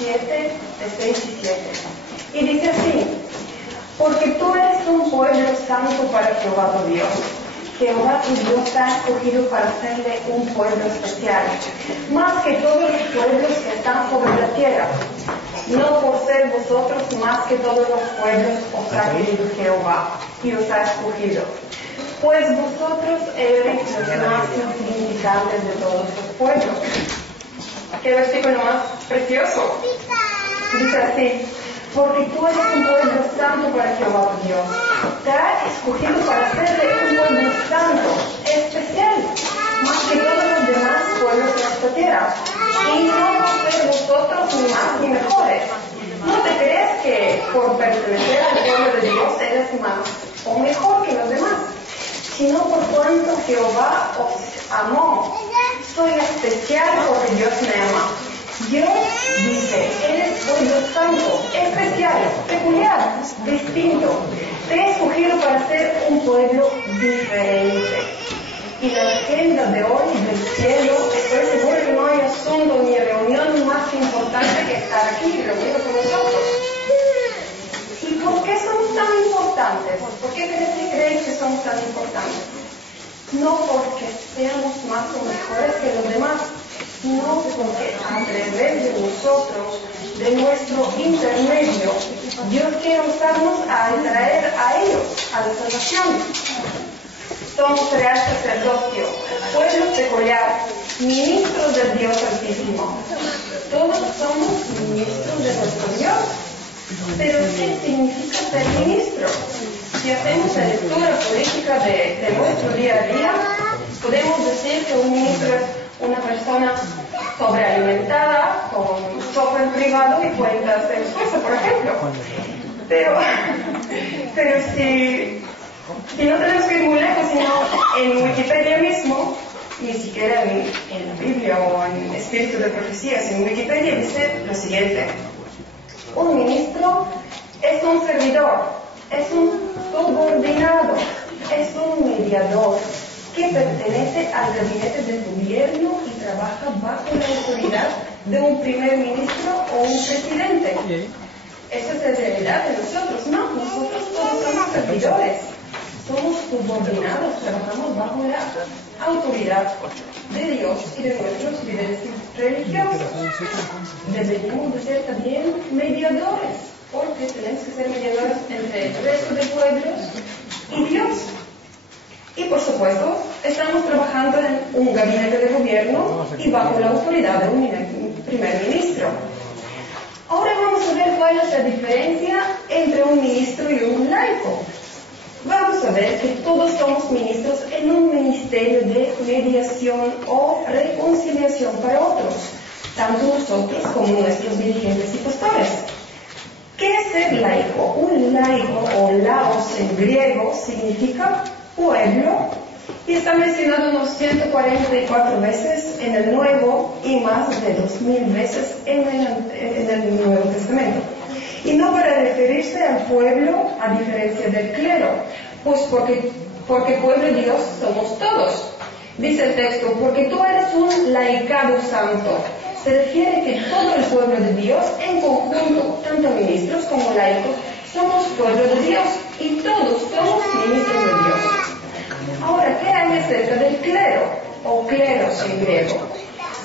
7, de 6 y 7. Y dice así: porque tú eres un pueblo santo para Jehová tu Dios. Jehová tu Dios te ha escogido para hacerle un pueblo especial, más que todos los pueblos que están sobre la tierra. No por ser vosotros más que todos los pueblos os ha querido Jehová y os ha escogido, pues vosotros eres los más insignificantes de todos los pueblos. ¿Qué versículo más precioso? Dice así: porque tú eres un pueblo santo para Jehová tu Dios. Te ha escogido para hacerle un pueblo santo, especial, más que todos los demás pueblos de esta tierra. Y no por ser vosotros ni más ni mejores. No te crees que por pertenecer al pueblo de Dios eres más o mejor que los demás, sino por cuanto Jehová os amó. Soy especial porque Dios me ama. Dios dice: eres pueblo santo, especial, peculiar, distinto. Te he escogido para ser un pueblo diferente. Y la agenda de hoy del cielo, estoy segura que no hay asunto ni reunión más importante que estar aquí reunidos con nosotros. ¿Y por qué somos tan importantes? ¿Por qué creéis que somos tan importantes? No porque seamos más o mejores que los demás, no porque a través de nosotros, de nuestro intermedio, Dios quiere usarnos a atraer a ellos, a la salvación. Somos real sacerdocio, pueblo peculiar, ministros del Dios Altísimo. Todos somos ministros de nuestro Dios. Pero ¿qué significa ser ministro? Si hacemos la lectura política de nuestro día a día, podemos decir que un ministro es una persona sobrealimentada, con software privado y cuentas de esfuerzo, por ejemplo. Pero si no tenemos que ir muy lejos, sino en Wikipedia mismo, ni siquiera en la Biblia o en Espíritu de Profecías, en Wikipedia dice lo siguiente: un ministro es un servidor, es un subordinado, es un mediador que pertenece al gabinete del gobierno y trabaja bajo la autoridad de un primer ministro o un presidente. Esa es la realidad de nosotros. No, nosotros todos somos servidores, somos subordinados, trabajamos bajo la autoridad de Dios y de nuestros líderes religiosos. Deberíamos de ser también mediadores, porque tenemos que ser mediadores entre el resto de pueblos y Dios. Y por supuesto, estamos trabajando en un gabinete de gobierno y bajo la autoridad de un primer ministro. Ahora vamos a ver cuál es la diferencia entre un ministro y un laico. Vamos a ver que todos somos ministros en un ministerio de mediación o reconciliación para otros, tanto nosotros como nuestros dirigentes y pastores. ¿Qué es ser laico? Un laico o laos en griego significa pueblo y está mencionado unos 144 veces en el Nuevo y más de 2000 veces en el Nuevo Testamento. Y no para referirse al pueblo a diferencia del clero, pues porque pueblo de Dios somos todos. Dice el texto: porque tú eres un laicado santo. Se refiere que todo el pueblo de Dios en conjunto, tanto ministros como laicos, somos pueblo de Dios y todos somos ministros de Dios. Ahora, ¿qué hay acerca del clero o cleros en griego?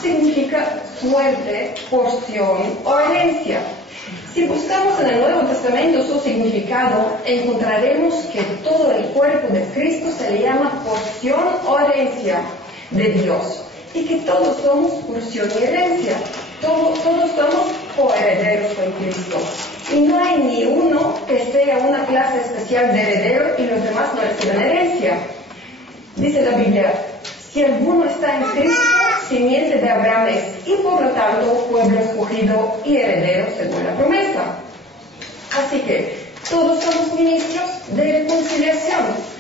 Significa suerte, porción o herencia. Si buscamos en el Nuevo Testamento su significado, encontraremos que todo el cuerpo de Cristo se le llama porción o herencia de Dios, y que todos somos porción y herencia. Todos somos coherederos con Cristo. Y no hay ni uno que sea una clase especial de heredero y los demás no reciben herencia. Dice la Biblia: si alguno está en Cristo, simiente de Abraham es, y por lo tanto pueblo escogido y heredero según la promesa. Así que todos somos ministros de reconciliación.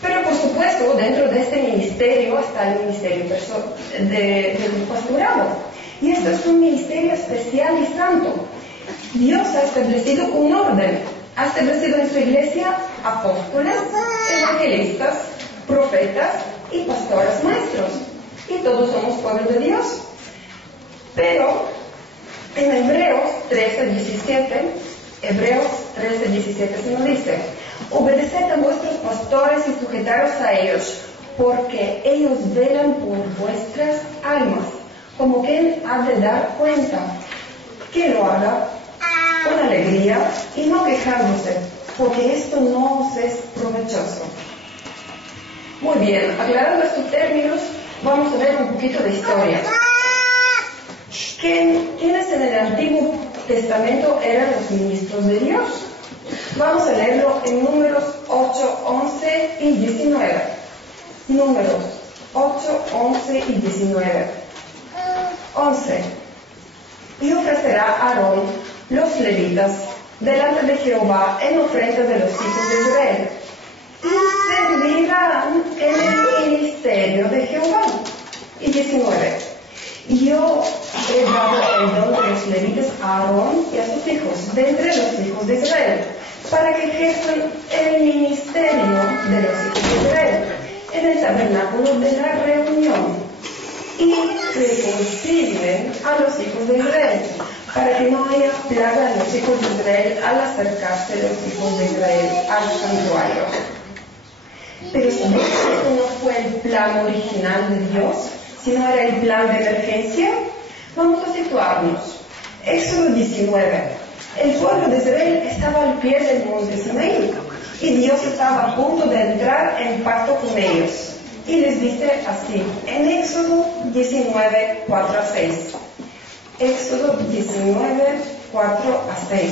Pero por supuesto, dentro de este ministerio está el ministerio del pastorado. Y esto es un ministerio especial y santo. Dios ha establecido un orden. Ha establecido en su iglesia apóstoles, evangelistas, profetas y pastores maestros. Y todos somos pueblo de Dios. Pero en Hebreos 13:17, Hebreos 13:17 se nos dice: obedeced a vuestros pastores y sujetaros a ellos, porque ellos velan por vuestras almas, como quien ha de dar cuenta, que lo haga con alegría y no quejándose, porque esto no os es provechoso. Muy bien, aclarando estos términos, vamos a ver un poquito de historia. ¿Quiénes en el Antiguo Testamento eran los ministros de Dios? Vamos a leerlo en Números 8, 11 y 19. Números 8, 11 y 19. 11. Y ofrecerá Aarón los levitas delante de Jehová en ofrenda de los hijos de Israel, y servirán en el ministerio de Jehová. Y 19. Y yo he dado el don de los levitas a Aarón y a sus hijos, de entre los hijos de Israel, para que ejerzan el ministerio de los hijos de Israel en el tabernáculo de la reunión, y reconcilien a los hijos de Israel, para que no haya plaga en los hijos de Israel al acercarse los hijos de Israel al santuario. Pero ¿sabéis que esto no fue el plan original de Dios, sino era el plan de emergencia? Vamos a situarnos. Éxodo 19. El pueblo de Israel estaba al pie del monte Sinaí, y Dios estaba a punto de entrar en pacto con ellos. Y les dice así, en Éxodo 19, 4 a 6. Éxodo 19, 4 a 6.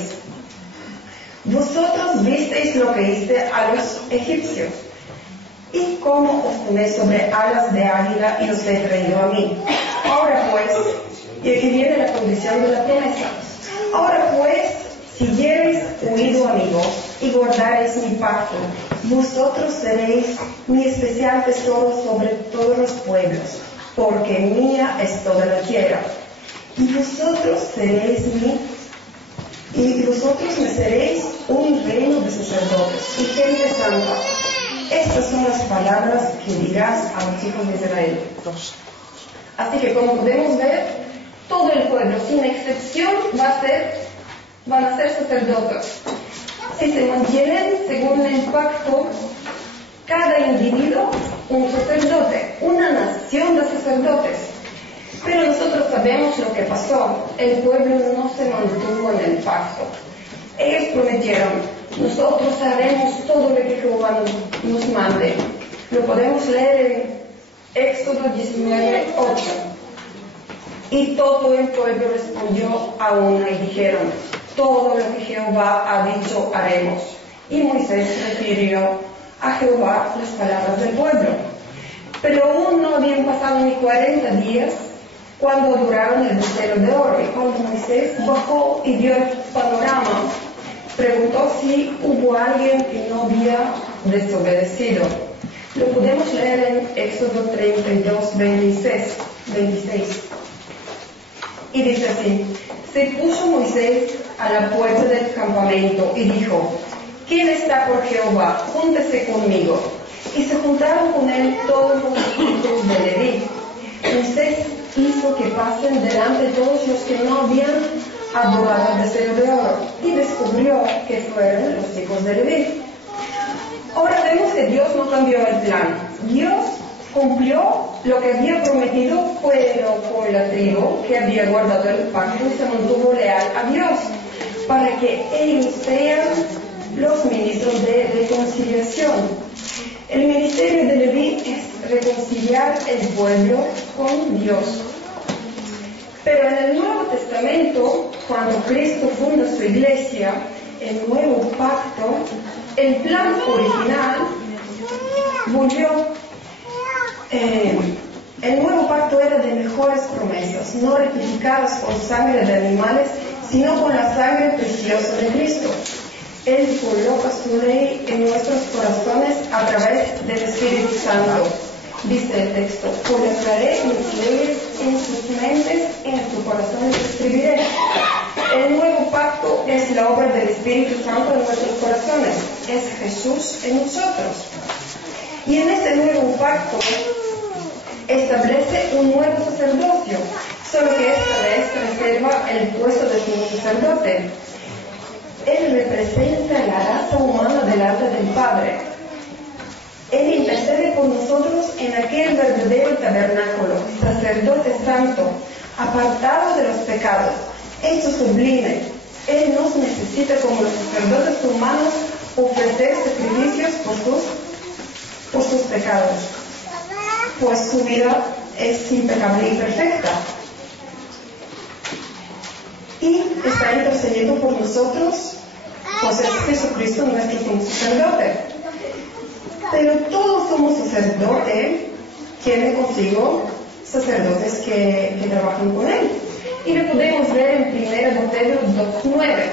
Vosotros visteis lo que hice a los egipcios, y cómo os tomé sobre alas de águila y os he traído a mí. Ahora pues, y aquí viene la condición de la promesa, ahora pues, si hubierais huido a mí y guardaréis mi pacto, vosotros seréis mi especial tesoro sobre todos los pueblos, porque mía es toda la tierra. Y vosotros me seréis un reino de sacerdotes y gente santa. Estas son las palabras que dirás a los hijos de Israel. Así que, como podemos ver, todo el pueblo, sin excepción, van a ser sacerdotes. Si se mantienen según el pacto, cada individuo un sacerdote, una nación de sacerdotes. Pero nosotros sabemos lo que pasó. El pueblo no se mantuvo en el pacto. Ellos prometieron: nosotros haremos todo lo que Jehová nos mande. Lo podemos leer en Éxodo 19, 8. Y todo el pueblo respondió a una y dijeron: todo lo que Jehová ha dicho haremos. Y Moisés refirió a Jehová las palabras del pueblo. Pero aún no habían pasado ni 40 días cuando adoraron el becerro de oro. Y cuando Moisés bajó y vio el panorama, preguntó si hubo alguien que no había desobedecido. Lo podemos leer en Éxodo 32, 26. Y dice así: se puso Moisés a la puerta del campamento y dijo: ¿quién está por Jehová? Júntese conmigo. Y se juntaron con él todos los hijos de Leví. Moisés hizo que pasen delante todos los que no habían adorado al becerro de oro, y descubrió que fueron los hijos de Leví. Ahora vemos que Dios no cambió el plan. Dios cumplió lo que había prometido, pero con la tribu que había guardado el pacto y se mantuvo leal a Dios, para que ellos sean los ministros de reconciliación. El ministerio de Leví es reconciliar el pueblo con Dios. Pero en el Nuevo Testamento, cuando Cristo funda su iglesia, el nuevo pacto, el plan original volvió. El nuevo pacto era de mejores promesas, no ratificadas con sangre de animales, sino con la sangre preciosa de Cristo. Él coloca su ley en nuestros corazones a través del Espíritu Santo. Dice el texto: colocaré mis leyes en sus mentes y en sus corazones escribiré. El nuevo pacto es la obra del Espíritu Santo en nuestros corazones, es Jesús en nosotros. Y en este nuevo pacto establece un nuevo sacerdocio. solo que esta vez reserva el puesto de sumo sacerdote. Él representa la raza humana delante del Padre. Él intercede por nosotros en aquel verdadero tabernáculo, sacerdote santo, apartado de los pecados, hecho sublime. Él nos necesita como los sacerdotes humanos ofrecer sacrificios por sus pecados, pues su vida es impecable y perfecta. Y está intercediendo por nosotros, pues es Jesucristo nuestro sumo sacerdote. Pero todo sumo sacerdote tiene consigo sacerdotes que trabajan con él. Y lo podemos ver en 1 de Pedro 2:9.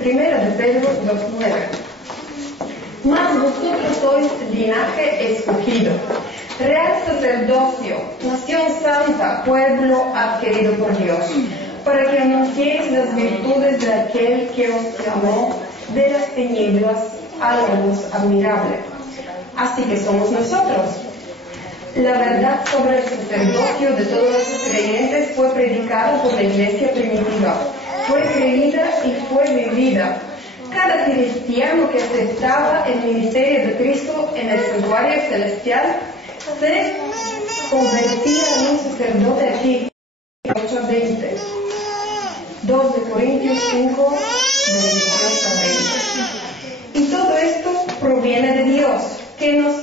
1 de Pedro 2:9. Mas vosotros sois linaje escogido, real sacerdocio, nación santa, pueblo adquirido por Dios, para que anunciéis las virtudes de aquel que os llamó de las tinieblas a la luz admirable. Así que somos nosotros. La verdad sobre el sacerdocio de todos los creyentes fue predicada por la iglesia primitiva, fue creída y fue vivida. Cada cristiano que aceptaba el ministerio de Cristo en el santuario celestial se convertía en un sacerdote aquí. 8:20. 2 de Corintios 5, de 18 a 20. Y todo esto proviene de Dios, que nos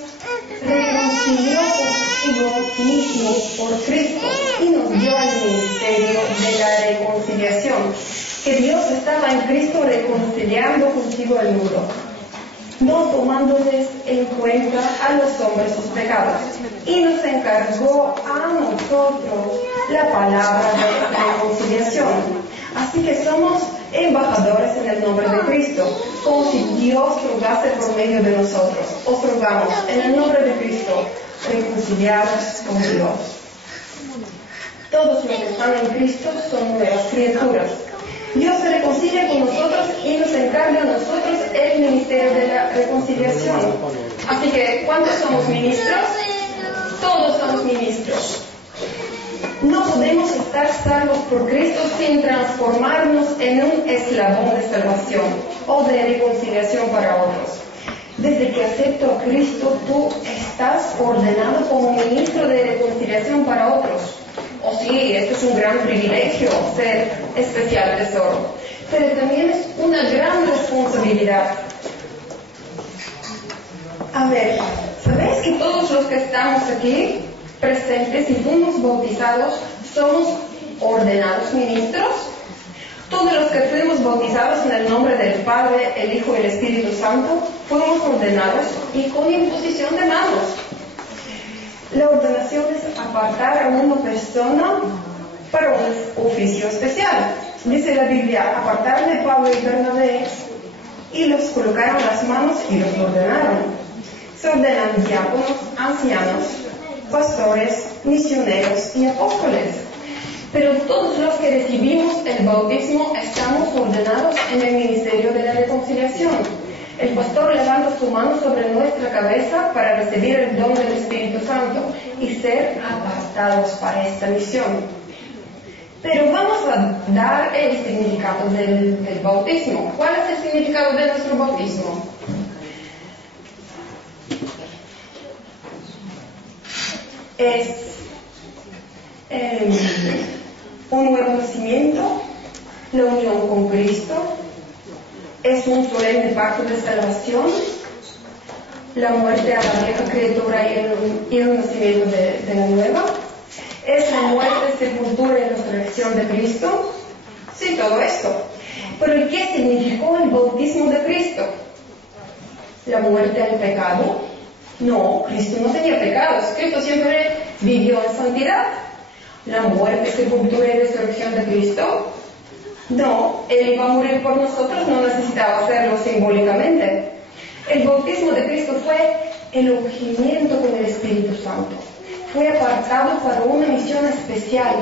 reconcilió consigo mismo por Cristo y nos dio el ministerio de la reconciliación, que Dios estaba en Cristo reconciliando consigo el mundo, no tomándoles en cuenta a los hombres sus pecados, y nos encargó a nosotros la palabra de reconciliación. Así que somos embajadores en el nombre de Cristo, como si Dios rogase por medio de nosotros. Os rogamos en el nombre de Cristo, reconciliados con Dios. Todos los que están en Cristo son nuevas criaturas. Dios se reconcilia con nosotros y nos encarga a nosotros el ministerio de la reconciliación. Así que, ¿cuántos somos ministros? Todos somos ministros. No podemos estar salvos por Cristo sin transformarnos en un eslabón de salvación o de reconciliación para otros. Desde que acepto a Cristo, tú estás ordenado como ministro de reconciliación para otros. Oh sí, esto es un gran privilegio, ser especial tesoro, pero también es una gran responsabilidad. A ver, ¿sabéis que todos los que estamos aquí presentes y fuimos bautizados somos ordenados ministros? Todos los que fuimos bautizados en el nombre del Padre, el Hijo y el Espíritu Santo fuimos ordenados y con imposición de manos. La ordenación es apartar a una persona para un oficio especial. Dice la Biblia, apartaron de Pablo y Bernabé y los colocaron las manos y los ordenaron. Se ordenan diáconos, ancianos, pastores, misioneros y apóstoles. Pero todos los que recibimos el bautismo estamos ordenados en el ministerio de la reconciliación. El pastor levanta su mano sobre nuestra cabeza para recibir el don del Espíritu Santo y ser apartados para esta misión. Pero vamos a dar el significado del bautismo. ¿Cuál es el significado de nuestro bautismo? Es un nuevo nacimiento, la unión con Cristo, es un solemne pacto de salvación, la muerte a la vieja criatura y el nacimiento de la nueva, es la muerte, sepultura y resurrección de Cristo. Sí, todo esto. Pero ¿qué significó el bautismo de Cristo? ¿La muerte al pecado? No, Cristo no tenía pecados. Cristo siempre vivió en santidad. ¿La muerte, sepultura y resurrección de Cristo? No, Él iba a morir por nosotros, no necesitaba hacerlo simbólicamente. El bautismo de Cristo fue el ungimiento con el Espíritu Santo. Fue apartado para una misión especial.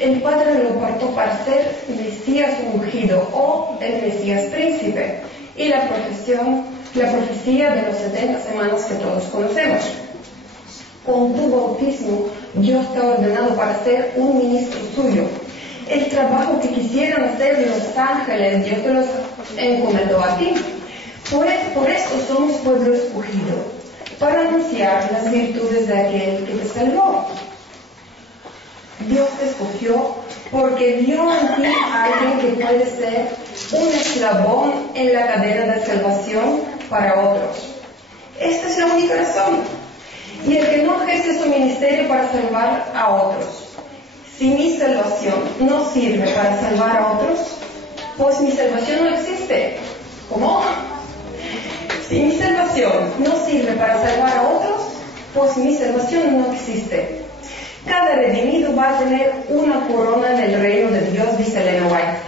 El Padre lo apartó para ser Mesías ungido o el Mesías príncipe. Y la profecía de los 70 semanas que todos conocemos. Con tu bautismo Dios te ha ordenado para ser un ministro suyo. El trabajo que quisieran hacer los ángeles, Dios te los encomendó a ti. Por esto somos pueblo escogido, para anunciar las virtudes de aquel que te salvó. Dios te escogió porque vio en ti a alguien que puede ser un eslabón en la cadena de salvación para otros. Esta es la única razón. Y el que no ejerce su ministerio para salvar a otros, si mi salvación no sirve para salvar a otros, pues mi salvación no existe. ¿Cómo? Si mi salvación no sirve para salvar a otros, pues mi salvación no existe. Cada redimido va a tener una corona en el reino de Dios, dice Elena White.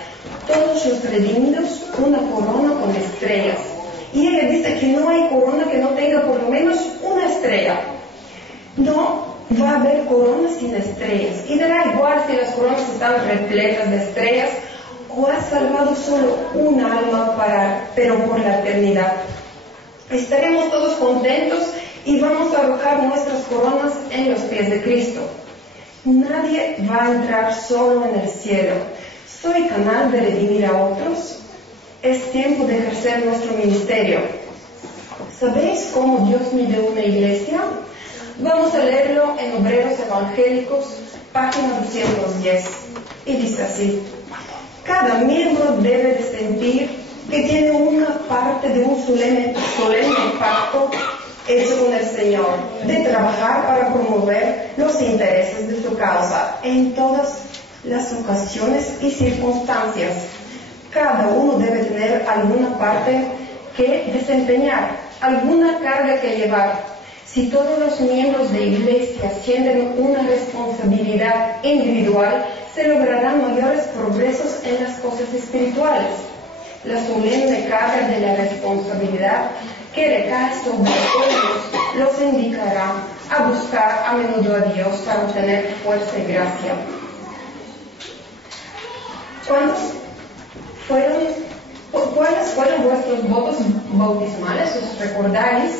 Todos los redimidos, una corona con estrellas. Y ella dice que no hay corona que no tenga por lo menos una estrella. No va a haber coronas sin estrellas. Y dará igual si las coronas están repletas de estrellas o has salvado solo un alma pero por la eternidad. Estaremos todos contentos y vamos a arrojar nuestras coronas en los pies de Cristo. Nadie va a entrar solo en el cielo. ¿Soy canal de redimir a otros? Es tiempo de ejercer nuestro ministerio. ¿Sabéis cómo Dios mide una iglesia? Vamos a leerlo en Obreros Evangélicos, página 210. Y dice así: cada miembro debe de sentir que tiene una parte de un solemne pacto hecho con el Señor, de trabajar para promover los intereses de su causa en todas las ocasiones y circunstancias. Cada uno debe tener alguna parte que desempeñar, alguna carga que llevar. Si todos los miembros de iglesia sienten una responsabilidad individual, se lograrán mayores progresos en las cosas espirituales. La solemne carga de la responsabilidad que recae sobre ellos los indicará a buscar a menudo a Dios para obtener fuerza y gracia. ¿Cuáles fueron vuestros votos bautismales? ¿Os recordáis?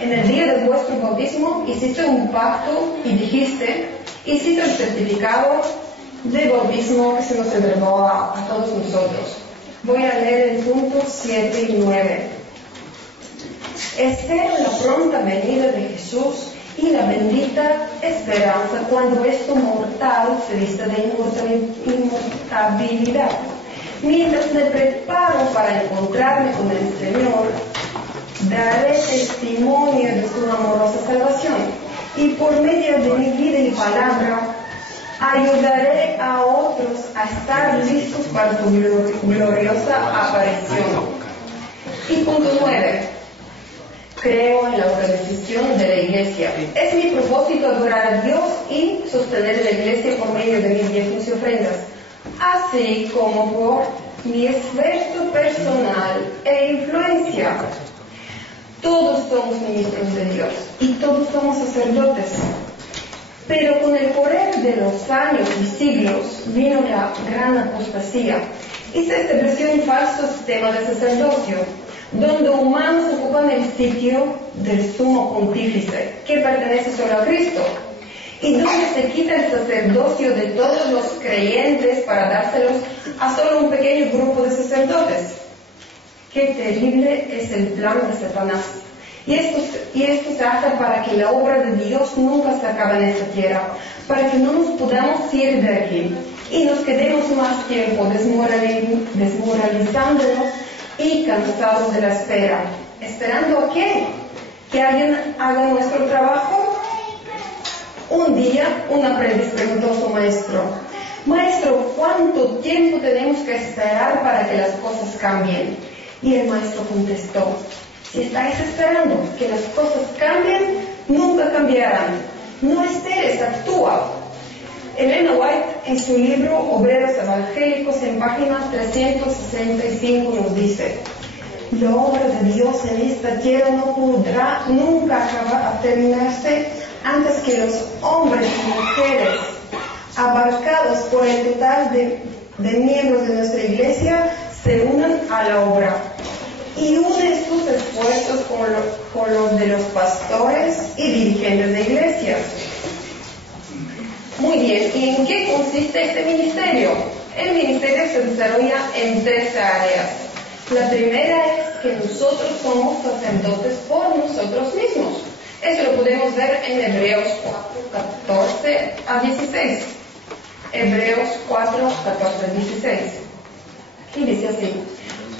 En el día de vuestro bautismo hiciste un pacto y dijiste, hiciste el certificado de bautismo que se nos entregó a todos nosotros. Voy a leer el punto 7 y 9. Espero la pronta venida de Jesús y la bendita esperanza cuando esto mortal se vista de inmortalidad. Mientras me preparo para encontrarme con el Señor, daré testimonio de su amorosa salvación y por medio de mi vida y palabra ayudaré a otros a estar listos para su gloriosa aparición. Y punto 9. Creo en la organización de la iglesia. Es mi propósito adorar a Dios y sostener la iglesia por medio de mis diezmos y ofrendas, así como por mi esfuerzo personal e influencia. Todos somos ministros de Dios y todos somos sacerdotes. Pero con el correr de los años y siglos vino la gran apostasía y se estableció un falso sistema de sacerdocio, donde humanos ocupan el sitio del sumo pontífice, que pertenece solo a Cristo, y donde se quita el sacerdocio de todos los creyentes para dárselos a solo un pequeño grupo de sacerdotes. Qué terrible es el plan de Satanás. Y esto se hace para que la obra de Dios nunca se acabe en esta tierra, para que no nos podamos ir de aquí y nos quedemos más tiempo desmoralizándonos y cansados de la espera. ¿Esperando a qué? ¿Que alguien haga nuestro trabajo? Un día un aprendiz preguntó a su maestro: Maestro, ¿cuánto tiempo tenemos que esperar para que las cosas cambien? Y el maestro contestó: si estáis esperando que las cosas cambien, nunca cambiarán. No esperes, actúa. Elena White, en su libro Obreros Evangélicos, en página 365, nos dice: la obra de Dios en esta tierra no podrá nunca acabar a terminarse antes que los hombres y mujeres, abarcados por el total de miembros de nuestra iglesia, se unan a la obra y unen sus esfuerzos con los de los pastores y dirigentes de iglesias. Muy bien, ¿y en qué consiste este ministerio? El ministerio se desarrolla en 3 áreas. La primera es que nosotros somos sacerdotes por nosotros mismos. Eso lo podemos ver en Hebreos 4, 14 a 16. Hebreos 4, 14 a 16. Y dice así: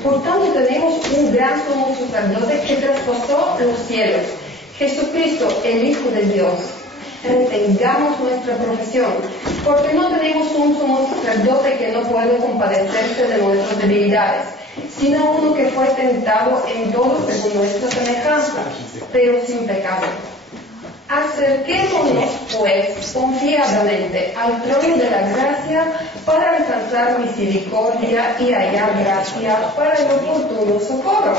por tanto tenemos un gran sumo sacerdote que traspasó los cielos, Jesucristo, el Hijo de Dios. Retengamos nuestra profesión, porque no tenemos un sumo sacerdote que no puede compadecerse de nuestras debilidades, sino uno que fue tentado en todo según nuestra semejanza, pero sin pecado. Acerquémonos, pues, confiadamente al trono de la gracia para alcanzar misericordia y hallar gracia para el oportuno socorro.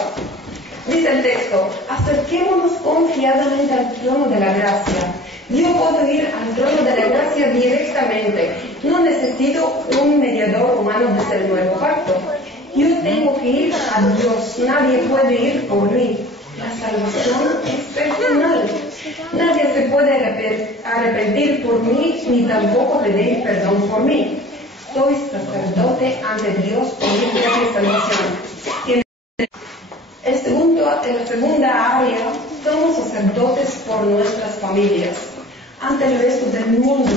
Dice el texto: acerquémonos confiadamente al trono de la gracia. Yo puedo ir al trono de la gracia directamente. No necesito un mediador humano desde el nuevo pacto. Yo tengo que ir a Dios. Nadie puede ir por mí. La salvación es personal. Nadie se puede arrepentir por mí, ni tampoco pedir perdón por mí. Soy sacerdote ante Dios por mi propia salvación. En la segunda área, somos sacerdotes por nuestras familias. Ante el resto del mundo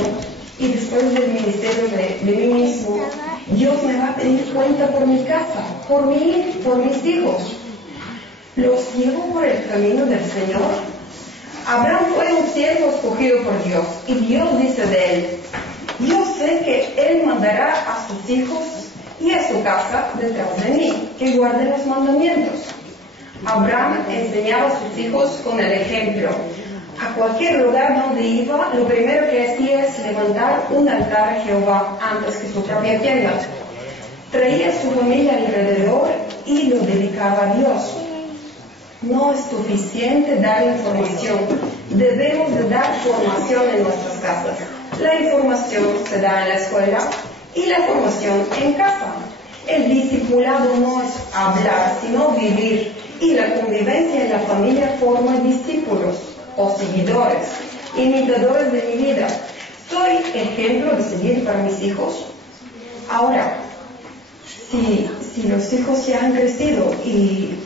y después del ministerio de mí mismo, Dios me va a pedir cuenta por mi casa, por mí, por mis hijos. ¿Los llevo por el camino del Señor? Abraham fue un siervo escogido por Dios, y Dios dice de él: yo sé que él mandará a sus hijos y a su casa detrás de mí, que guarden los mandamientos. Abraham enseñaba a sus hijos con el ejemplo. A cualquier lugar donde iba, lo primero que hacía es levantar un altar a Jehová antes que su propia tienda. Traía a su familia alrededor y lo dedicaba a Dios. No es suficiente dar información, debemos de dar formación en nuestras casas. La información se da en la escuela y la formación en casa. El discipulado no es hablar, sino vivir, y la convivencia en la familia forma discípulos o seguidores, imitadores de mi vida. ¿Soy ejemplo de seguir para mis hijos? Ahora, si los hijos ya han crecido y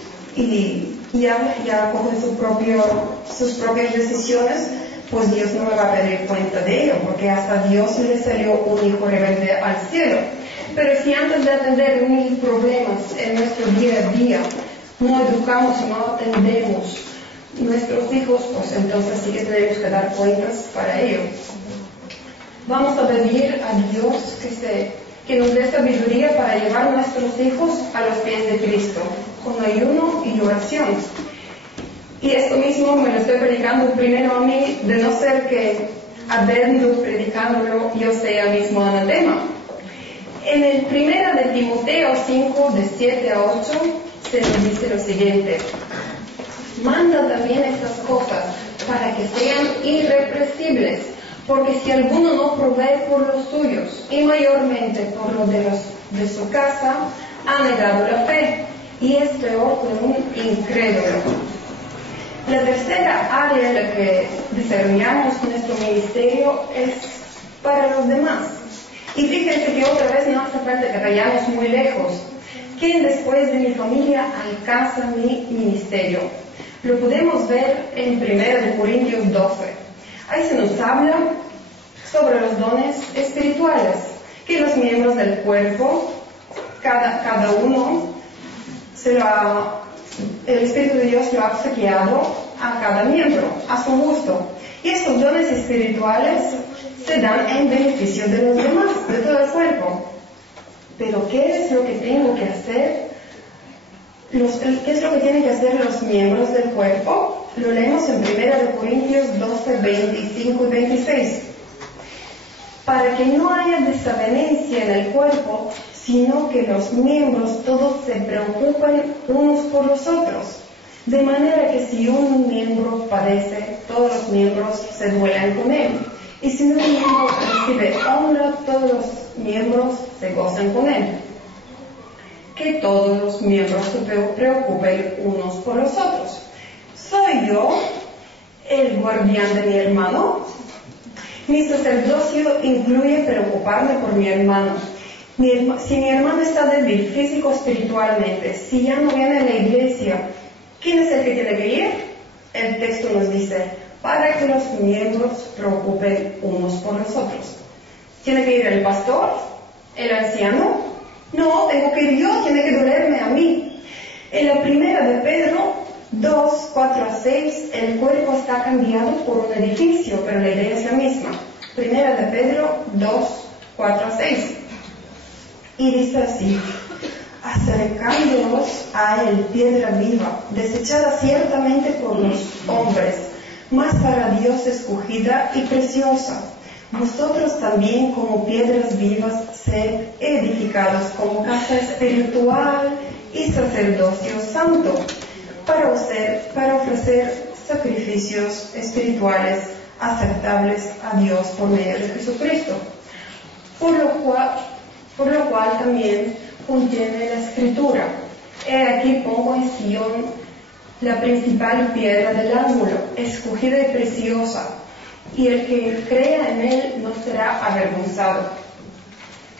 ya cogen sus propias decisiones, pues Dios no me va a pedir cuenta de ello, porque hasta Dios le salió un hijo rebelde al cielo. Pero si antes de atender mil problemas en nuestro día a día, no educamos y no atendemos nuestros hijos, pues entonces sí que tenemos que dar cuentas para ello. Vamos a pedir a Dios que nos dé sabiduría para llevar nuestros hijos a los pies de Cristo, con ayuno y oración. Y esto mismo me lo estoy predicando primero a mí, de no ser que habiendo predicándolo yo sea mismo anatema. En el primero de Timoteo 5, de 7 a 8, se nos dice lo siguiente: manda también estas cosas para que sean irrepresibles, porque si alguno no provee por los suyos, y mayormente por los de su casa, ha negado la fe, y es peor que un incrédulo. La tercera área en la que desarrollamos nuestro ministerio es para los demás. Y fíjense que otra vez no hace falta que vayamos muy lejos. ¿Quién después de mi familia alcanza mi ministerio? Lo podemos ver en 1 Corintios 12. Ahí se nos habla sobre los dones espirituales, que los miembros del cuerpo, cada uno, el Espíritu de Dios lo ha obsequiado a cada miembro, a su gusto. Y estos dones espirituales se dan en beneficio de los demás, de todo el cuerpo. Pero ¿qué es lo que tengo que hacer? ¿Qué es lo que tienen que hacer los miembros del cuerpo? Lo leemos en 1 Corintios 12, 25 y 26. Para que no haya desavenencia en el cuerpo, sino que los miembros todos se preocupen unos por los otros. De manera que si un miembro padece, todos los miembros se duelan con él. Y si un miembro recibe honra, todos los miembros se gozan con él. Que todos los miembros se preocupen unos por los otros. ¿Soy yo el guardián de mi hermano? Mi sacerdocio incluye preocuparme por mi hermano. Si mi hermano está débil físico espiritualmente, si ya no viene a la iglesia, ¿quién es el que tiene que ir? El texto nos dice, para que los miembros preocupen unos por los otros. ¿Tiene que ir el pastor? ¿El anciano? No, tengo que ir yo, tiene que dolerme a mí. En la primera de Pedro 2, 4 a 6, el cuerpo está cambiado por un edificio, pero la idea es la misma. Primera de Pedro 2, 4 a 6. Y dice así, acercándonos a él, piedra viva, desechada ciertamente por los hombres, mas para Dios escogida y preciosa. Vosotros también como piedras vivas sed edificados como casa espiritual y sacerdocio santo, para ofrecer sacrificios espirituales aceptables a Dios por medio de Jesucristo, por lo cual también contiene la Escritura. He aquí pongo en Sion la principal piedra del ángulo, escogida y preciosa, y el que crea en él no será avergonzado.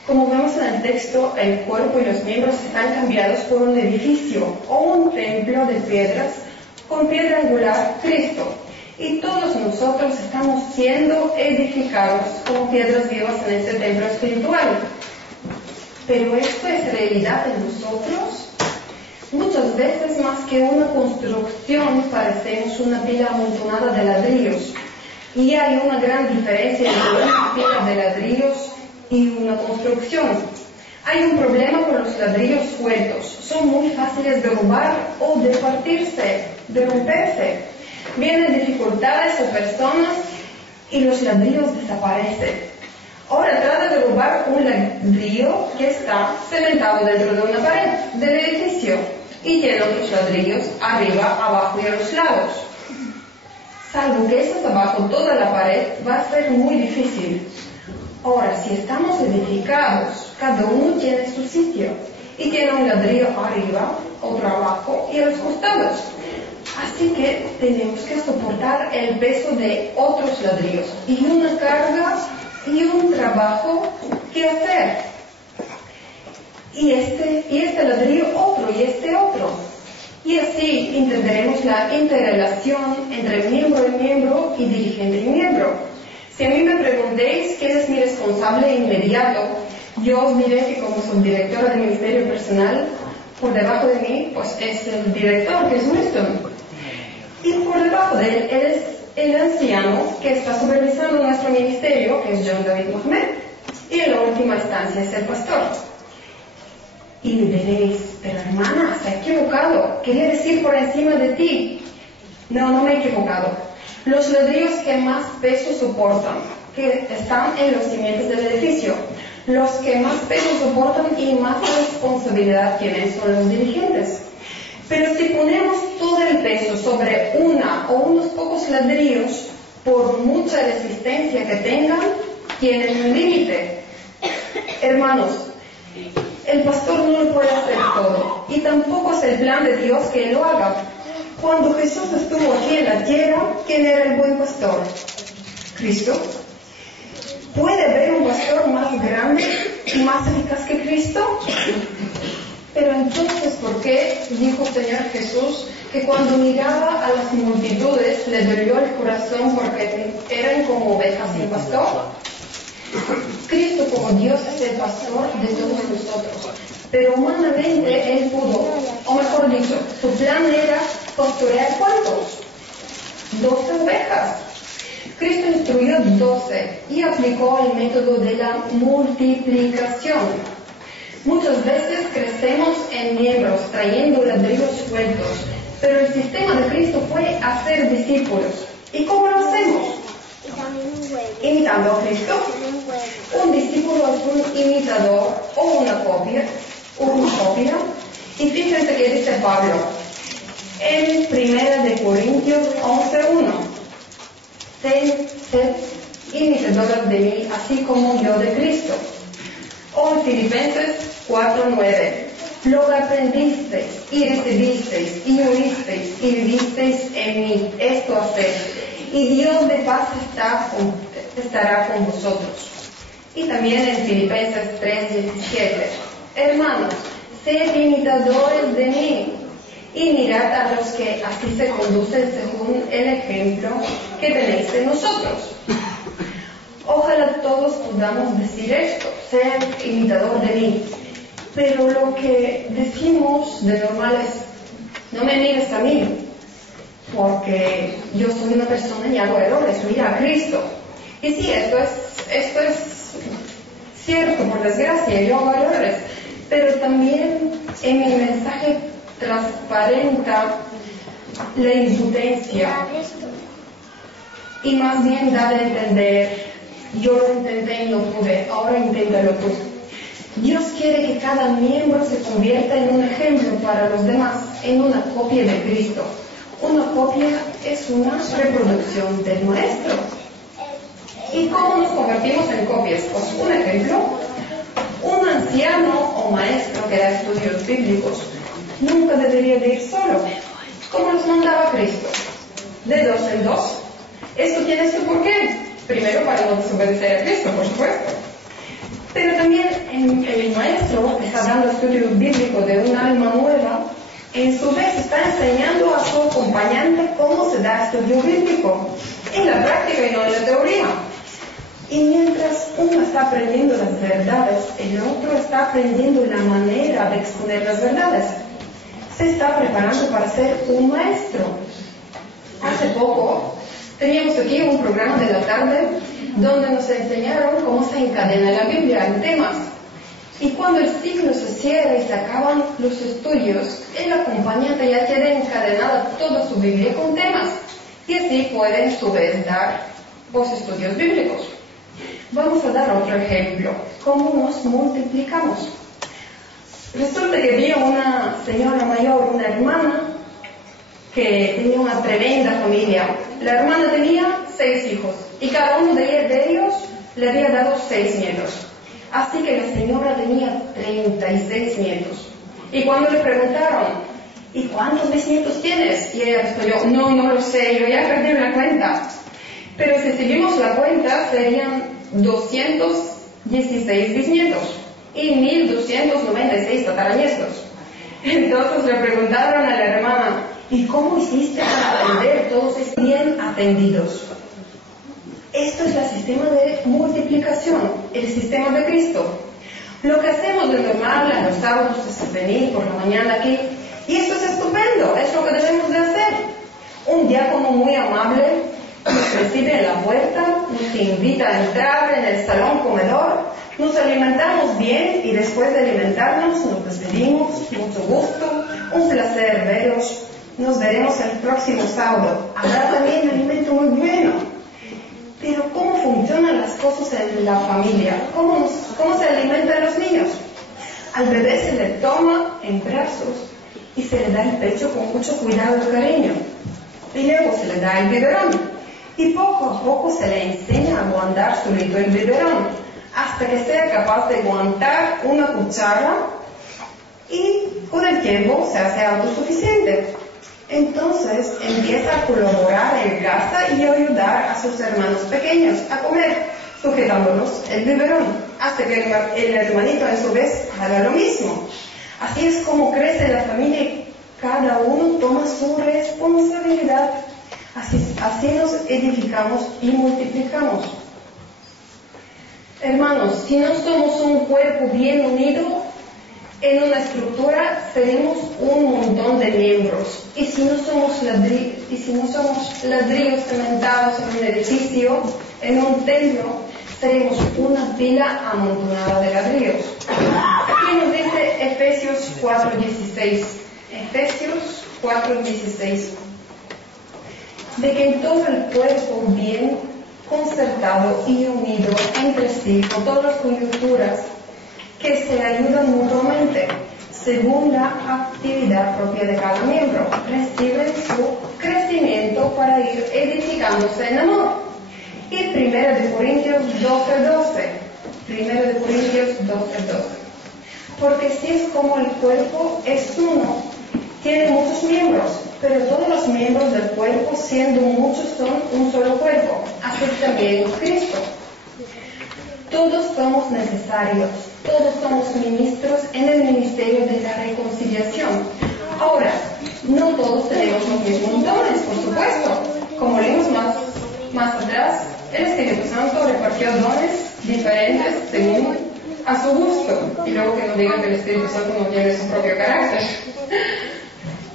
Como vemos en el texto, el cuerpo y los miembros están cambiados por un edificio o un templo de piedras con piedra angular, Cristo. Y todos nosotros estamos siendo edificados como piedras vivas en este templo espiritual. Pero esto es realidad en nosotros. Muchas veces, más que una construcción, parecemos una pila amontonada de ladrillos. Y hay una gran diferencia entre una pila de ladrillos y una construcción. Hay un problema con los ladrillos sueltos. Son muy fáciles de robar o de partirse, de romperse. Vienen dificultades o personas y los ladrillos desaparecen. Ahora trata de robar un ladrillo que está cementado dentro de una pared del edificio y tiene otros ladrillos arriba, abajo y a los lados. Salvo que estos abajo toda la pared, va a ser muy difícil. Ahora, si estamos edificados, cada uno tiene su sitio y tiene un ladrillo arriba, otro abajo y a los costados. Así que tenemos que soportar el peso de otros ladrillos y una carga y un trabajo que hacer. Y este ladrillo otro y este otro. Y así entenderemos la interrelación entre miembro y miembro y dirigente y miembro. Si a mí me preguntéis quién es mi responsable inmediato, yo os diré que como subdirectora de ministerio personal, por debajo de mí, pues es el director, que es Winston. Y por debajo de él es el anciano que está supervisando nuestro ministerio, que es John David Mohamed. Y en la última instancia es el pastor. Y me diréis, pero hermana, se ha equivocado, quería decir por encima de ti. No me he equivocado. Los ladrillos que más peso soportan, que están en los cimientos del edificio, los que más peso soportan y más responsabilidad tienen son los dirigentes. Pero si ponemos todo el peso sobre una o unos pocos ladrillos, por mucha resistencia que tengan, tienen un límite. Hermanos, el pastor no lo puede hacer todo, y tampoco es el plan de Dios que lo haga. Cuando Jesús estuvo aquí en la tierra, ¿quién era el buen pastor? Cristo. ¿Puede haber un pastor más grande y más eficaz que Cristo? Pero entonces, ¿por qué dijo Señor Jesús que cuando miraba a las multitudes le dolió el corazón porque eran como ovejas sin pastor? Cristo como Dios es el pastor de todos nosotros, pero humanamente Él pudo, o mejor dicho, su plan era pastorear ¿cuántos? 12 ovejas. Cristo instruyó 12 y aplicó el método de la multiplicación. Muchas veces crecemos en miembros trayendo ladrillos sueltos, pero el sistema de Cristo fue hacer discípulos. ¿Y cómo lo hacemos? Imitando a Cristo. Un discípulo es un imitador o una copia. Y fíjense que dice Pablo en 1 Corintios 11:1. Sed imitadores de mí, así como yo de Cristo. O en Filipenses 4:9. Lo que aprendisteis y recibisteis y oísteis y vivisteis en mí, esto haced. Y Dios de paz estará con vosotros. Y también en Filipenses 3:17, hermanos, sed imitadores de mí y mirad a los que así se conducen según el ejemplo que tenéis de nosotros. Ojalá todos podamos decir esto, sed imitador de mí. Pero lo que decimos de normal es, no me mires a mí, porque yo soy una persona y hago errores, mira a Cristo. Y sí, esto es cierto, por desgracia, yo hago errores, pero también en mi mensaje transparenta la impotencia y más bien da de entender, yo lo intenté y no pude, ahora inténtalo tú. Dios quiere que cada miembro se convierta en un ejemplo para los demás, en una copia de Cristo. Una copia es una reproducción del Maestro. ¿Y cómo nos convertimos en copias? Pues un ejemplo, un anciano o maestro que da estudios bíblicos nunca debería de ir solo, como nos mandaba Cristo, de 2 en 2. Esto tiene su porqué. Primero, para no desobedecer a Cristo, por supuesto. Pero también el maestro que está dando estudios bíblicos de un alma nueva, en su vez está enseñando a su acompañante cómo se da estudio bíblico, en la práctica y no en la teoría. Y mientras uno está aprendiendo las verdades, el otro está aprendiendo la manera de exponer las verdades. Se está preparando para ser un maestro. Hace poco teníamos aquí un programa de la tarde donde nos enseñaron cómo se encadena la Biblia en temas. Y cuando el ciclo se cierra y se acaban los estudios, el acompañante ya tiene encadenada toda su Biblia con temas. Y así puede en su vez dar los estudios bíblicos. Vamos a dar otro ejemplo, cómo nos multiplicamos. Resulta que había una señora mayor, una hermana, que tenía una tremenda familia. La hermana tenía 6 hijos y cada uno de ellos le había dado 6 nietos. Así que la señora tenía 36 nietos. Y cuando le preguntaron, ¿y cuántos bisnietos tienes? Y ella respondió, no lo sé, yo ya perdí la cuenta. Pero si seguimos la cuenta, serían 216 bisnietos y 1296 tataranietos. Entonces le preguntaron a la hermana, ¿y cómo hiciste para atender todos estos bien atendidos? Esto es el sistema de multiplicación, el sistema de Cristo. Lo que hacemos de normal en los sábados es venir por la mañana aquí, y esto es estupendo, es lo que debemos de hacer. Un diácono muy amable nos recibe en la puerta, nos invita a entrar en el salón comedor, nos alimentamos bien y después de alimentarnos nos despedimos, mucho gusto, un placer veros, nos veremos el próximo sábado. Habrá también alimento muy bueno. Pero ¿cómo funcionan las cosas en la familia? ¿Cómo se alimentan los niños? Al bebé se le toma en brazos y se le da el pecho con mucho cuidado y cariño. Y luego se le da el biberón. Y poco a poco se le enseña a aguantar solito el biberón, hasta que sea capaz de aguantar una cuchara y con el tiempo se hace autosuficiente. Entonces empieza a colaborar en casa y a ayudar a sus hermanos pequeños a comer, sujetándolos el biberón, hasta que el hermanito a su vez haga lo mismo. Así es como crece la familia y cada uno toma su responsabilidad. Así nos edificamos y multiplicamos. Hermanos, si no somos un cuerpo bien unido, en una estructura seremos un montón de miembros. Y si no somos ladrillos cementados en un edificio, en un templo, seremos una pila amontonada de ladrillos. Aquí nos dice Efesios 4:16. Efesios 4:16. De que en todo el cuerpo bien concertado y unido entre sí con todas las coyunturas, que se ayudan mutuamente, según la actividad propia de cada miembro, reciben su crecimiento para ir edificándose en amor. Y 1 Corintios 12:12. 1 Corintios 12:12. Porque si es como el cuerpo es uno, tiene muchos miembros, pero todos los miembros del cuerpo, siendo muchos, son un solo cuerpo, así también Cristo. Todos somos necesarios, todos somos ministros en el ministerio de la reconciliación. Ahora, no todos tenemos los mismos dones, por supuesto. Como leímos más atrás, el Espíritu Santo repartió dones diferentes según a su gusto. Y luego que nos digan que el Espíritu Santo no tiene su propio carácter.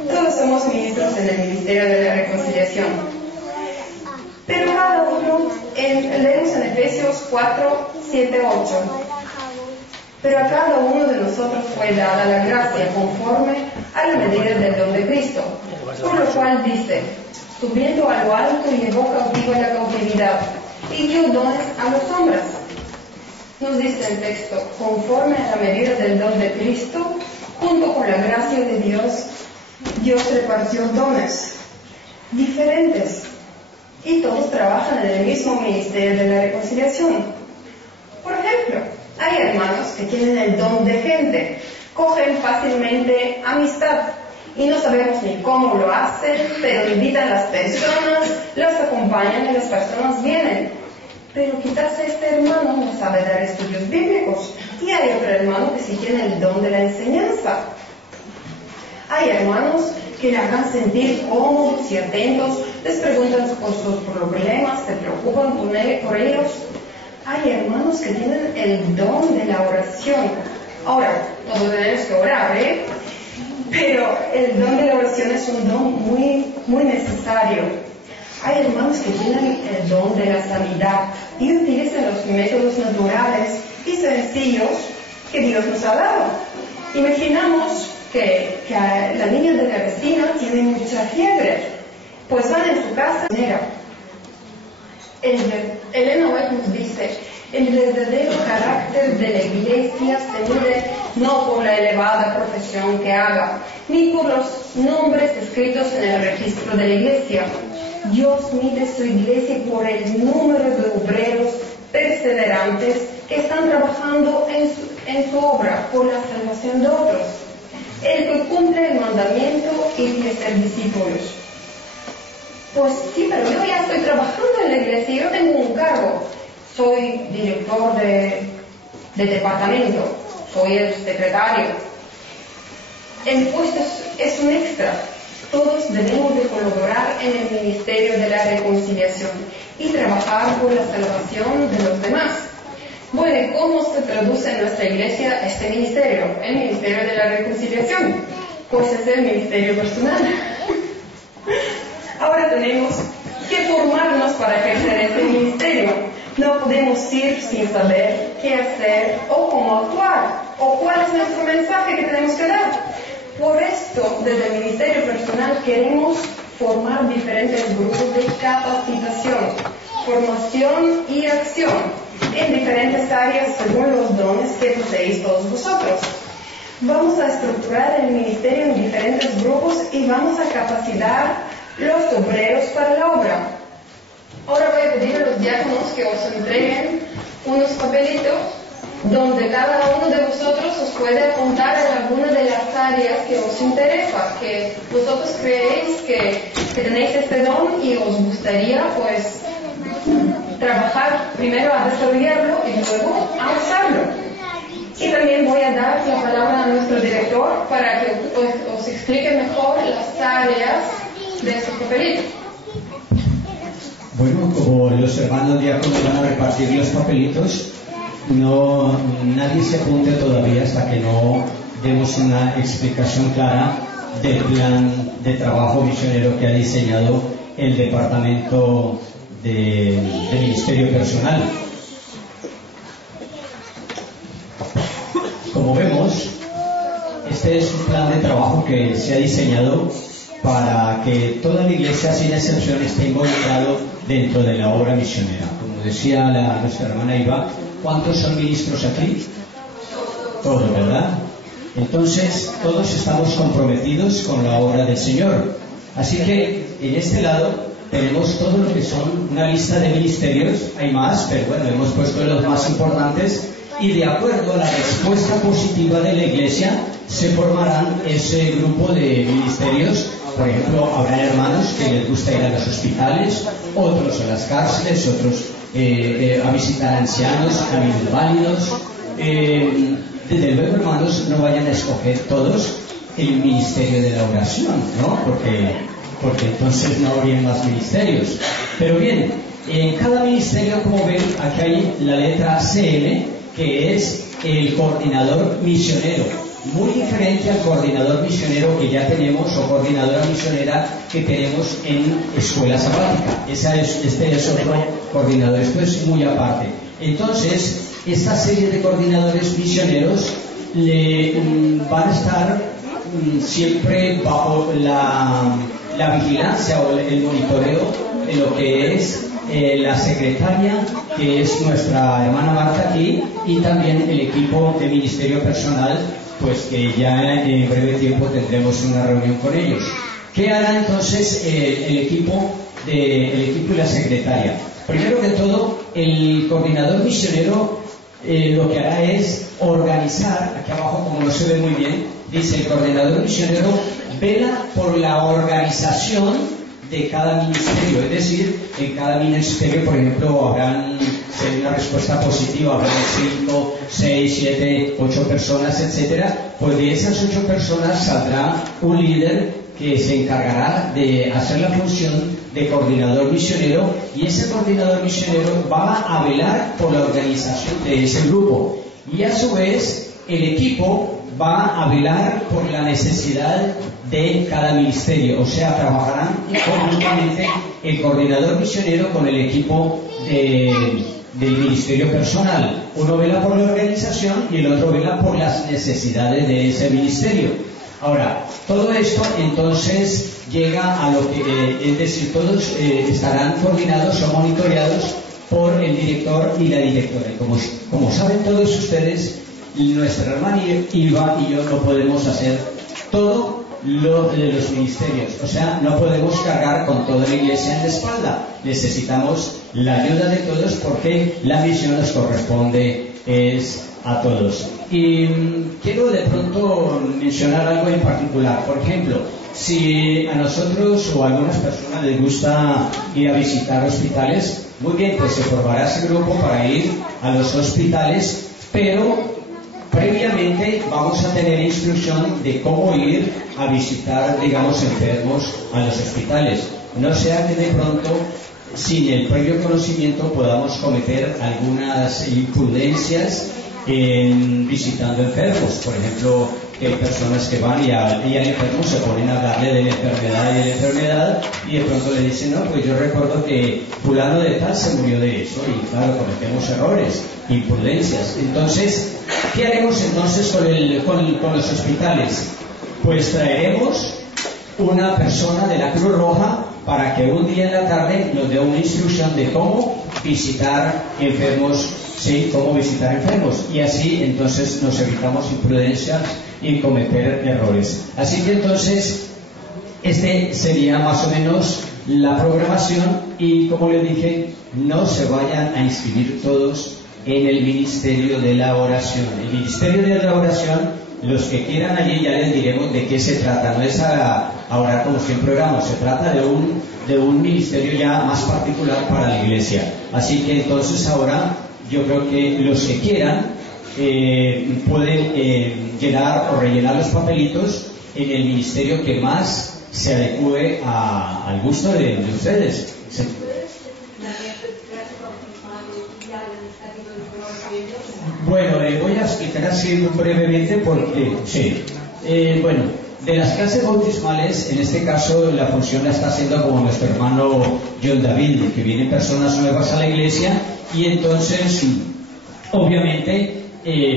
Todos somos ministros en el ministerio de la reconciliación. Pero cada uno, leemos en Efesios 4, 7, 8. Pero a cada uno de nosotros fue dada la gracia conforme a la medida del don de Cristo. Por lo cual dice, subiendo a lo alto llevó cautivo la cautividad y dio dones a los hombres. Nos dice el texto, conforme a la medida del don de Cristo, junto con la gracia de Dios, Dios repartió dones diferentes y todos trabajan en el mismo ministerio de la reconciliación. Por ejemplo, hay hermanos que tienen el don de gente, cogen fácilmente amistad y no sabemos ni cómo lo hacen, pero invitan a las personas, las acompañan y las personas vienen. Pero quizás este hermano no sabe dar estudios bíblicos y hay otro hermano que sí tiene el don de la enseñanza. Hay hermanos que le hagan sentir cómodos y atentos, les preguntan por sus problemas, se preocupan por ellos. Hay hermanos que tienen el don de la oración. Ahora, todos tenemos que orar, pero el don de la oración es un don muy necesario. Hay hermanos que tienen el don de la sanidad y utilizan los métodos naturales y sencillos que Dios nos ha dado. Imaginamos que la niña de la vecina tiene mucha fiebre, pues van en su casa. Elena White nos dice, el verdadero carácter de la iglesia se mide no por la elevada profesión que haga, ni por los nombres escritos en el registro de la iglesia. Dios mide su iglesia por el número de obreros perseverantes que están trabajando en su obra por la salvación de otros. El que cumple el mandamiento y quiere ser discípulos. Pues sí, pero yo ya estoy trabajando en la iglesia, yo tengo un cargo. Soy director de departamento, soy el secretario. El puesto es un extra. Todos debemos de colaborar en el ministerio de la reconciliación y trabajar por la salvación de los demás. Bueno, ¿cómo se traduce en nuestra iglesia este ministerio? El ministerio de la reconciliación. Pues es el ministerio personal. Ahora tenemos que formarnos para ejercer este ministerio. No podemos ir sin saber qué hacer o cómo actuar, o cuál es nuestro mensaje que tenemos que dar. Por esto, desde el ministerio personal queremos formar diferentes grupos de capacitación, formación y acción en diferentes áreas según los dones que poseéis todos vosotros. Vamos a estructurar el ministerio en diferentes grupos y vamos a capacitar los obreros para la obra. Ahora voy a pedir a los diáconos que os entreguen unos papelitos donde cada uno de vosotros os puede apuntar en alguna de las áreas que os interesa, que vosotros creéis que tenéis este don y os gustaría pues trabajar primero a desarrollarlo y luego a usarlo. Y también voy a dar la palabra a nuestro director para que os explique mejor las áreas de estos papelitos. Bueno, como los hermanos diáconos van a repartir los papelitos, nadie se apunte todavía hasta que no demos una explicación clara del plan de trabajo misionero que ha diseñado el Departamento de Ministerio Personal. Como vemos, este es un plan de trabajo que se ha diseñado para que toda la iglesia, sin excepción, esté involucrado dentro de la obra misionera. Como decía nuestra hermana Iva, ¿cuántos son ministros aquí? Todos, ¿verdad? Entonces, todos estamos comprometidos con la obra del Señor. Así que, en este lado, tenemos todo lo que son una lista de ministerios. Hay más, pero bueno, hemos puesto los más importantes. Y de acuerdo a la respuesta positiva de la iglesia, se formarán ese grupo de ministerios Por ejemplo, habrá hermanos que les gusta ir a los hospitales, otros a las cárceles, otros a visitar ancianos, a minusválidos. Desde luego, hermanos, no vayan a escoger todos el ministerio de la oración, ¿no? Porque entonces no habría más ministerios. Pero bien, en cada ministerio, como ven, aquí hay la letra CM, que es el coordinador misionero, muy diferente al coordinador misionero que ya tenemos, o coordinadora misionera que tenemos en escuela sabática. Este es otro coordinador, esto es muy aparte. Entonces, esta serie de coordinadores misioneros van a estar siempre bajo la vigilancia o el monitoreo de lo que es la secretaria, que es nuestra hermana Marta aquí, y también el equipo de ministerio personal, pues que ya en breve tiempo tendremos una reunión con ellos. ¿Qué hará entonces el equipo y la secretaria? Primero que todo, el coordinador misionero lo que hará es organizar, aquí abajo como no se ve muy bien, dice el coordinador misionero vela por la organización de cada ministerio, es decir, en cada ministerio, por ejemplo, habrán una respuesta positiva, habrán 5, 6, 7, 8 personas, etcétera. Pues de esas 8 personas saldrá un líder que se encargará de hacer la función de coordinador misionero, y ese coordinador misionero va a velar por la organización de ese grupo, y a su vez el equipo va a velar por la necesidad de cada ministerio, o sea, trabajarán conjuntamente el coordinador misionero con el equipo del ministerio personal. Uno vela por la organización y el otro vela por las necesidades de ese ministerio. Ahora, todo esto entonces llega a lo que, es decir, todos estarán coordinados o monitoreados por el director y la directora. Y como saben todos ustedes, nuestra hermana Ilva y yo no podemos hacer todo lo de los ministerios, o sea, no podemos cargar con toda la iglesia en la espalda. Necesitamos la ayuda de todos, porque la misión nos corresponde a todos. Y quiero de pronto mencionar algo en particular. Por ejemplo, si a nosotros o a algunas personas les gusta ir a visitar hospitales, muy bien, pues se formará ese grupo para ir a los hospitales, pero previamente vamos a tener instrucción de cómo ir a visitar, digamos, enfermos a los hospitales. No sea que de pronto, sin el previo conocimiento, podamos cometer algunas imprudencias visitando enfermos. Por ejemplo, que hay personas que van y al enfermo se ponen a hablarle de la enfermedad y de pronto le dicen, no, pues yo recuerdo que fulano de tal se murió de eso, y claro, cometemos errores, imprudencias. Entonces, ¿qué haremos entonces con los hospitales? Pues traeremos una persona de la Cruz Roja para que un día en la tarde nos dé una instrucción de cómo visitar enfermos, sí, cómo visitar enfermos, y así entonces nos evitamos imprudencias y cometer errores. Así que entonces este sería más o menos la programación, y como les dije, no se vayan a inscribir todos en el ministerio de la oración. El ministerio de la oración, los que quieran allí ya les diremos de qué se trata. No es a orar como siempre oramos, se trata de un ministerio ya más particular para la iglesia. Así que entonces ahora yo creo que los que quieran pueden llenar o rellenar los papelitos en el ministerio que más se adecue al gusto de ustedes. Bueno, voy a explicar así brevemente porque, sí, bueno, de las clases bautismales, en este caso la función la está haciendo como nuestro hermano John David, que vienen personas nuevas a la iglesia, y entonces, obviamente,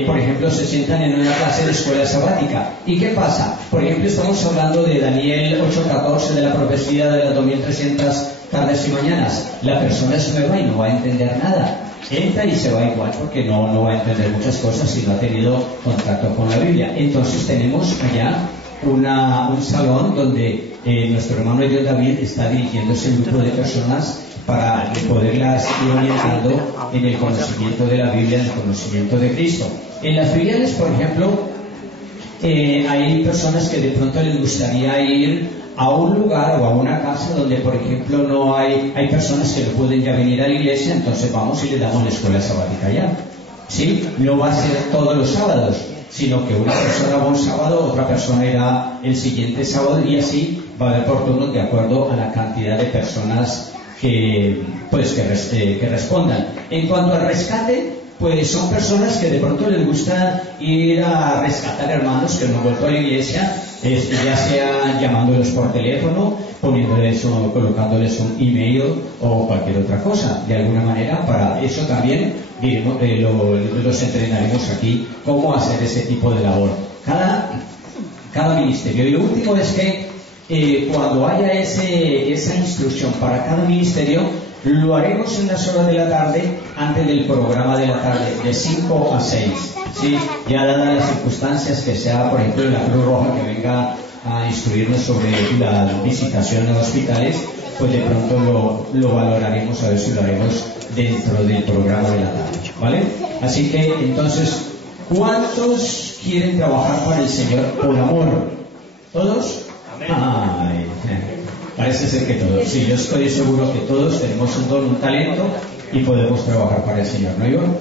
por ejemplo, se sientan en una clase de escuela sabática. ¿Y qué pasa? Por ejemplo, estamos hablando de Daniel 8:14, de la profecía de las 2300 tardes y mañanas. La persona es nueva y no va a entender nada. Entra y se va igual, porque no va a entender muchas cosas si no ha tenido contacto con la Biblia. Entonces tenemos allá un salón donde nuestro hermano Dios David está dirigiendo ese grupo de personas para poderlas ir orientando en el conocimiento de la Biblia, en el conocimiento de Cristo. En las filiales, por ejemplo, hay personas que de pronto les gustaría ir a un lugar o a una casa donde, por ejemplo, no hay personas que no pueden ya venir a la iglesia, entonces vamos y le damos la escuela sabática ya. ¿Sí? No va a ser todos los sábados, sino que una persona va un sábado, otra persona irá el siguiente sábado, y así va a haber por turnos de acuerdo a la cantidad de personas que respondan. En cuanto al rescate, pues son personas que de pronto les gusta ir a rescatar hermanos que no han vuelto a la iglesia, ya sea llamándolos por teléfono, poniéndoles o colocándoles un email o cualquier otra cosa. De alguna manera, para eso también los entrenaremos aquí cómo hacer ese tipo de labor. Cada ministerio. Y lo último es que cuando haya esa instrucción para cada ministerio, lo haremos en las horas de la tarde, antes del programa de la tarde, de 5 a 6. ¿Sí? Ya dadas las circunstancias, que sea, por ejemplo, la Cruz Roja que venga a instruirnos sobre la visitación a hospitales, pues de pronto lo valoraremos, a ver si lo haremos dentro del programa de la tarde. ¿Vale? Así que, entonces, ¿cuántos quieren trabajar para el Señor por amor? ¿Todos? Ay, parece ser que todos. Sí, yo estoy seguro que todos tenemos un don, un talento, y podemos trabajar para el Señor, ¿no, Iván?